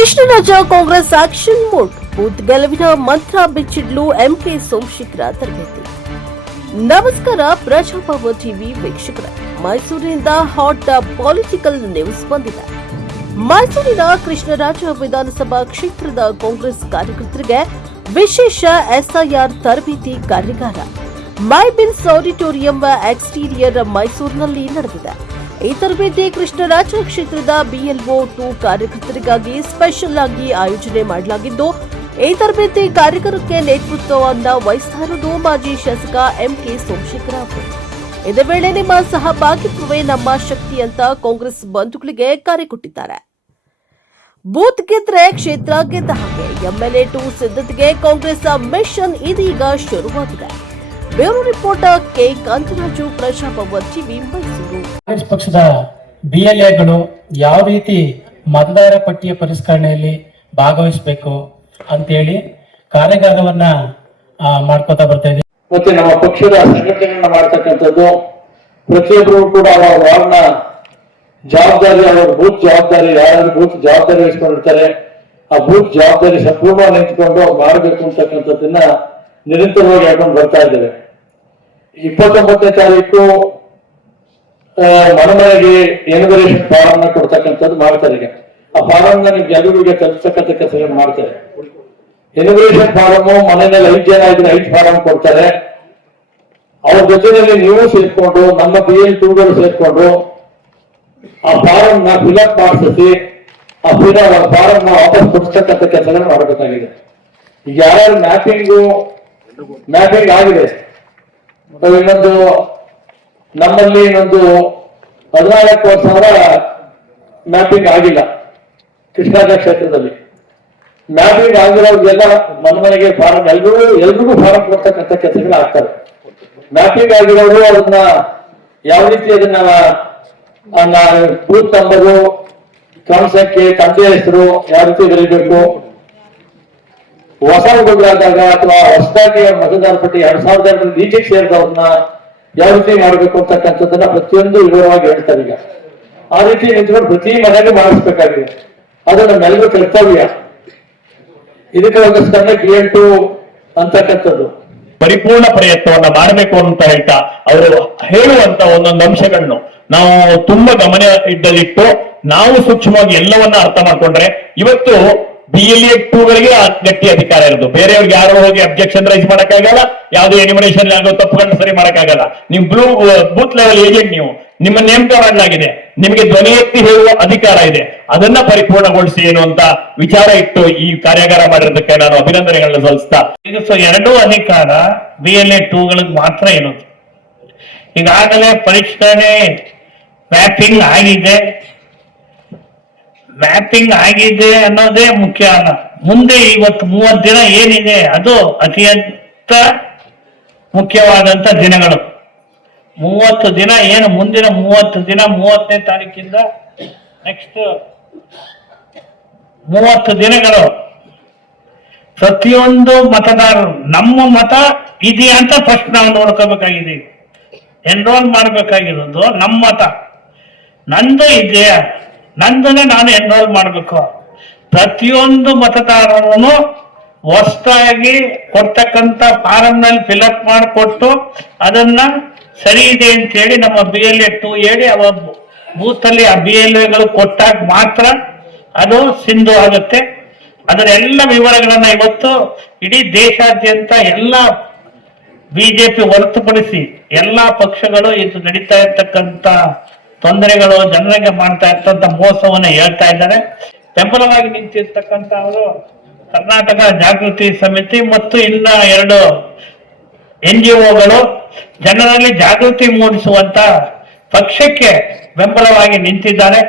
Krishnaraja Congress action mode booth ಗೆಲುವಿನ ಮಂತ್ರ ಬಿಚ್ಚಿಡ್ಲು MK Somashekhara ತರಬೇತಿ. ನಮಸ್ಕಾರ ಪ್ರಜಾಭವ ಟಿವಿ ವೀಕ್ಷಕರ, ಮೈಸೂರಿನಿಂದ ಹಾಟ್ ಪೊಲಿಟಿಕಲ್ ನ್ಯೂಸ್ ಬಂದಿದೆ. ಮೈಸೂರಿನ ಕೃಷ್ಣರಾಜ ವಿಧಾನಸಭಾ ಕ್ಷೇತ್ರದ ಕಾಂಗ್ರೆಸ್ ಕಾರ್ಯಕರ್ತರಿಗೆ ವಿಶೇಷ ಎಸ್ಐಆರ್ ತರಬೇತಿ ಕಾರ್ಯಾಗಾರ ಮೈ ಬಿಲ್ಸ್ ಆಡಿಟೋರಿಯಂ ಎಕ್ಸ್ಟೀರಿಯರ್ ಮೈಸೂರಿನಲ್ಲಿ ನಡೆದಿದೆ. ಈ ತರಬೇತಿ ಕೃಷ್ಣರಾಜ ಕ್ಷೇತ್ರದ BLO 2 ಕಾರ್ಯಕರ್ತರಿಗಾಗಿ ಸ್ಪೆಷಲ್ ಆಗಿ ಆಯೋಜನೆ ಮಾಡಲಾಗಿದ್ದು, ಈ ತರಬೇತಿ ಕಾರ್ಯಕ್ರಮಕ್ಕೆ ನೇತೃತ್ವವನ್ನು ವಹಿಸ್ತಾ ಇರುವುದು ಮಾಜಿ ಶಾಸಕ MK ಸೋಮಶೇಖರ ಅವರು. ಇದೇ ವೇಳೆ ನಿಮ್ಮ ಸಹಭಾಗಿತ್ವವೇ ನಮ್ಮ ಶಕ್ತಿ ಅಂತ ಕಾಂಗ್ರೆಸ್ ಬಂಧುಗಳಿಗೆ ಕರೆ ಕೊಟ್ಟಿದ್ದಾರೆ. ಬೂತ್ ಗೆದ್ರೆ ಕ್ಷೇತ್ರ ಗೆದ್ದ ಹಾಗೆ MLA 2 ಸಿದ್ಧತೆಗೆ ಕಾಂಗ್ರೆಸ್ ಮಿಷನ್ ಇದೀಗ ಶುರುವಾಗಿದೆ. Bureau reporter K Kantharaju, Prajabhava TV, Mysuru. Congress ಪಕ್ಷದ BLAಗಳು ಯಾವ ರೀತಿ ಮತದಾರರ ಪಟ್ಟಿಯ ಪರಿಷ್ಕರಣೆಯಲ್ಲಿ ಭಾಗವಹಿಸಬೇಕು ಅಂತೇಳಿ ಕಾರ್ಯಾಗಾರವನ್ನ ಮಾಡ್ಕೋತಾ ಬರ್ತಾ ಇದ್ದೀವಿ. ಮತ್ತೆ ನಮ್ಮ ಪಕ್ಷದ ಸಂಘಟನೆಗಳನ್ನ ಮಾಡ್ತಕ್ಕಂಥದ್ದು, ಪ್ರತಿಯೊಬ್ಬರು ಕೂಡ ಅವರ ವಾರ್ಡ್ನ ಜವಾಬ್ದಾರಿ, ಅವರ ಬೂತ್ ಜವಾಬ್ದಾರಿ, ಯಾರು ಬೂತ್ ಜವಾಬ್ದಾರಿ ವಹಿಸ್ಕೊಂಡಿರ್ತಾರೆ ಆ ಬೂತ್ ಜವಾಬ್ದಾರಿ ಸಂಪೂರ್ಣವಾಗಿ ನಿಂತ್ಕೊಂಡು ಮಾಡಬೇಕು ಅಂತಕ್ಕಂಥದ್ದನ್ನ ನಿರಂತರವಾಗಿ ಹೇಳ್ಕೊಂಡು ಬರ್ತಾ ಇದ್ದೇವೆ. 29ನೇ ತಾರೀಕು ಮನೆಗೆ ಎನ್ಯುಮರೇಷನ್ ಫಾರಂ ಕೊಡ್ತಕ್ಕಂಥದ್ದು ಮಾಡ್ತಾರೆ. ಈಗ ಆ ಫಾರಂ ನಿಮ್ಗೆ ಎಲ್ಲರಿಗೆ ತಲುಪಿಸ್ತಕ್ಕಂಥ ಕೆಲಸ ಮಾಡ್ತಾರೆ. ಎನ್ಯುಮರೇಷನ್ ಫಾರಂ ಮನೆಯಲ್ಲಿ 5 ಜನ ಇದ್ರೆ 5 ಫಾರಂ ಕೊಡ್ತಾರೆ. ಅವ್ರ ಜೊತೆಯಲ್ಲಿ ನೀವು ಸೇರ್ಕೊಂಡು, ನಮ್ಮ BL 2ಗಳು ಸೇರ್ಕೊಂಡು ಆ ಫಾರಂ ನ ಫಿಲ್ಅಪ್ ಮಾಡಿಸಿ ಆ ಫಾರಂ ನ ವಾಪಸ್ ಕೊಡ್ತಕ್ಕಂಥ ಕೆಲಸ ಮಾಡಬೇಕಾಗಿದೆ. ಈಗ ಯಾರು ಮ್ಯಾಪಿಂಗ್ ಆಗಿದೆ, ಇನ್ನೊಂದು ನಮ್ಮಲ್ಲಿ 14,000 ಮ್ಯಾಪಿಂಗ್ ಆಗಿಲ್ಲ. ಕೃಷ್ಣರಾಜ ಕ್ಷೇತ್ರದಲ್ಲಿ ಮ್ಯಾಪಿಂಗ್ ಆಗಿರೋರಿಗೆಲ್ಲ ಮನೆಗೆ ಫಾರಂ ಎಲ್ರಿಗೂ ಫಾರಂ ಕೊಡ್ತಕ್ಕಂಥ ಕೆಲಸಗಳು ಆಗ್ತವೆ. ಮ್ಯಾಪಿಂಗ್ ಆಗಿರೋರು ಅದನ್ನ ಯಾವ ರೀತಿ ಅದನ್ನ ಬೂತ್ ನಂಬರು, ಕ್ರಮ ಸಂಖ್ಯೆ, ತಂದೆ ಹೆಸರು ಯಾವ ರೀತಿ ಬರೀಬೇಕು, ಹೊಸ ಹುಡುಗರಾದಾಗ ಅಥವಾ ಹೊಸದಾಗಿ ಮತದಾರ ಪಟ್ಟಿ 2002 ಈಚೆಗೆ ಸೇರಿದವ್ರನ್ನ ಯಾವ ರೀತಿ ಮಾಡಬೇಕು ಅಂತಕ್ಕಂಥದ್ದನ್ನ ಪ್ರತಿಯೊಂದು ವಿವರವಾಗಿ ಹೇಳ್ತಾರೆ. ಈಗ ಆ ರೀತಿ ನಿಂತ್ಕೊಂಡು ಪ್ರತಿ ಮನೆಗೂ ಮಾಡಿಸ್ಬೇಕಾಗಿದೆ. ಅದು ನಮ್ಮೆಲ್ಲರೂ ಕರ್ತವ್ಯ. ಇದಕ್ಕೆ ಒಂದು ಸ್ಪಂದನೆ BL 2 ಅಂತಕ್ಕಂಥದ್ದು ಪರಿಪೂರ್ಣ ಪ್ರಯತ್ನವನ್ನ ಮಾಡಬೇಕು ಅಂತ ಹೇಳ್ತಾ ಅವರು ಹೇಳುವಂತ ಒಂದೊಂದು ಅಂಶಗಳನ್ನು ನಾವು ತುಂಬಾ ಗಮನ ಇಟ್ಟಲ್ಲಿಟ್ಟು ನಾವು ಸೂಕ್ಷ್ಮವಾಗಿ ಎಲ್ಲವನ್ನ ಅರ್ಥ ಮಾಡ್ಕೊಂಡ್ರೆ ಇವತ್ತು BLA 2ಗಳಿಗೆ ಗಟ್ಟಿ ಅಧಿಕಾರ ಇರೋದು. ಬೇರೆಯವ್ರಿಗೆ ಯಾರು ಹೋಗಿ ಅಬ್ಜೆಕ್ಷನ್ ರೈಸ್ ಮಾಡಕ್ಕಾಗಲ್ಲ, ಯಾವ್ದು ಎನಿಮರೇಷನ್ ಆಗೋ ತಪ್ಪುಗಳನ್ನು ಸರಿ ಮಾಡಕ್ಕಾಗಲ್ಲ. ನೀವು ಬೂತ್ ಲೆವೆಲ್ ಏಜೆಂಟ್, ನೀವು ನಿಮ್ಮ ನೇಮಕ ಮಾಡಲಾಗಿದೆ, ನಿಮಗೆ ಧ್ವನಿ ಎತ್ತಿ ಹೇಳುವ ಅಧಿಕಾರ ಇದೆ. ಅದನ್ನ ಪರಿಪೂರ್ಣಗೊಳಿಸಿ ಎನ್ನುವಂತ ವಿಚಾರ ಇಟ್ಟು ಈ ಕಾರ್ಯಾಗಾರ ಮಾಡಿರೋದಕ್ಕೆ ನಾನು ಅಭಿನಂದನೆಗಳನ್ನ ಸಲ್ಲಿಸ್ತಾ. ಈಗ ಎರಡೂ ಅಧಿಕಾರ BLA 2ಗಳಿಗೆ ಮಾತ್ರ ಇರೋದು. ಈಗಾಗಲೇ ಪರಿಷ್ಕರಣೆ ಮ್ಯಾಪಿಂಗ್ ಆಗಿದೆ ಅನ್ನೋದೇ ಮುಖ್ಯ ಅಲ್ಲ. ಮುಂದೆ ಇವತ್ತು 30 ದಿನ ಏನಿದೆ ಅದು ಅತ್ಯಂತ ಮುಖ್ಯವಾದಂತ ದಿನಗಳು. 30 ದಿನ ಏನು, ಮುಂದಿನ 30 ದಿನ 30ನೇ ತಾರೀಕಿಂದ ನೆಕ್ಸ್ಟ್ 30 ದಿನಗಳು ಪ್ರತಿಯೊಂದು ಮತದಾರರು ನಮ್ಮ ಮತ ಇದೆಯಾ ಅಂತ ಫಸ್ಟ್ ನಾವು ನೋಡ್ಕೋಬೇಕಾಗಿದೆ. ಎನ್ರೋಲ್ ಮಾಡಬೇಕಾಗಿರೋದು ನಮ್ಮ ಮತ, ನಂದು ಇದೆಯಾ, ನಂದನ್ನೇ ನಾನು ಎನ್ರೋಲ್ ಮಾಡಬೇಕು. ಪ್ರತಿಯೊಂದು ಮತದಾರರನ್ನು ಹೊಸದಾಗಿ ಕೊಡ್ತಕ್ಕಂಥ ಫಾರಂನಲ್ಲಿ ಫಿಲ್ಅಪ್ ಮಾಡಿಕೊಟ್ಟು ಅದನ್ನ ಸರಿ ಇದೆ ಅಂತ ಹೇಳಿ ನಮ್ಮ BLA 2 ಹೇಳಿ ಅವ ಬೂತ್ ಅಲ್ಲಿ ಆ BLAಗಳು ಕೊಟ್ಟಾಗ ಮಾತ್ರ ಅದು ಸಿಂಧು ಆಗುತ್ತೆ. ಅದರ ಎಲ್ಲ ವಿವರಗಳನ್ನ ಇವತ್ತು ಇಡೀ ದೇಶಾದ್ಯಂತ ಎಲ್ಲ ಬಿಜೆಪಿ ಹೊರತುಪಡಿಸಿ ಎಲ್ಲಾ ಪಕ್ಷಗಳು ಇದು ನಡೀತಾ ಇರ್ತಕ್ಕಂಥ ತೊಂದರೆಗಳು, ಜನರಿಗೆ ಮಾಡ್ತಾ ಇರ್ತಕ್ಕಂಥ ಮೋಸವನ್ನ ಹೇಳ್ತಾ ಇದ್ದಾರೆ. ಬೆಂಬಲವಾಗಿ ನಿಂತಿರ್ತಕ್ಕಂಥ ಅವರು ಕರ್ನಾಟಕ ಜಾಗೃತಿ ಸಮಿತಿ ಮತ್ತು ಇನ್ನ 2 NGOಗಳು ಜನರಲ್ಲಿ ಜಾಗೃತಿ ಮೂಡಿಸುವಂತ ಪಕ್ಷಕ್ಕೆ ಬೆಂಬಲವಾಗಿ ನಿಂತಿದ್ದಾರೆ.